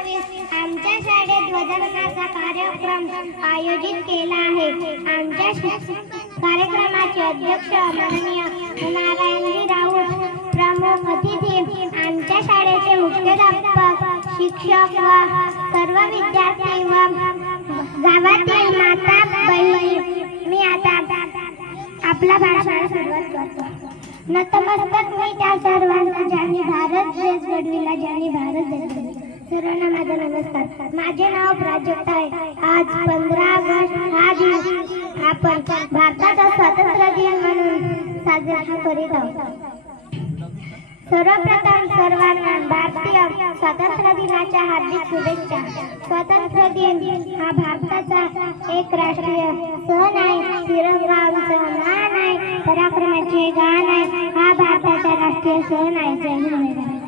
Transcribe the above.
2024 आमच्या शाळेत ध्वजवंदनाचा कार्यक्रम आयोजित केला आहे। आमच्या कार्यक्रमाचे अध्यक्ष माननीय नारायणजी राऊत, प्रमुख अतिथी आमच्या शाळेचे मुख्याध्यापक, शिक्षक व सर्व विद्यार्थी व गावातील माता बहिणी। मी आता आपला भाषण सुरुवात करतो। नतमस्तक मी त्या सर्वांना ज्यांनी भारत देश घडविला, ज्यांनी भारत देश घडविला। सर्वांना माझा नमस्कार। माझे नाव प्राजक्ता आहे। आज 15 ऑगस्ट हा दिवस आपण भारताचा स्वातंत्र्य दिन म्हणून साजरा करीत आहोत। सर्वप्रथम सर्वांना भारतीय स्वातंत्र्य दिनाच्या हार्दिक शुभेच्छा। स्वातंत्र्य दिन हा भारताचा एक राष्ट्रीय सण आहे। तिरंगा आमचा मान आहे, पराक्रमाचे गाण आहे। हा भारताचा राष्ट्रीय सण आहे। जय हिंद।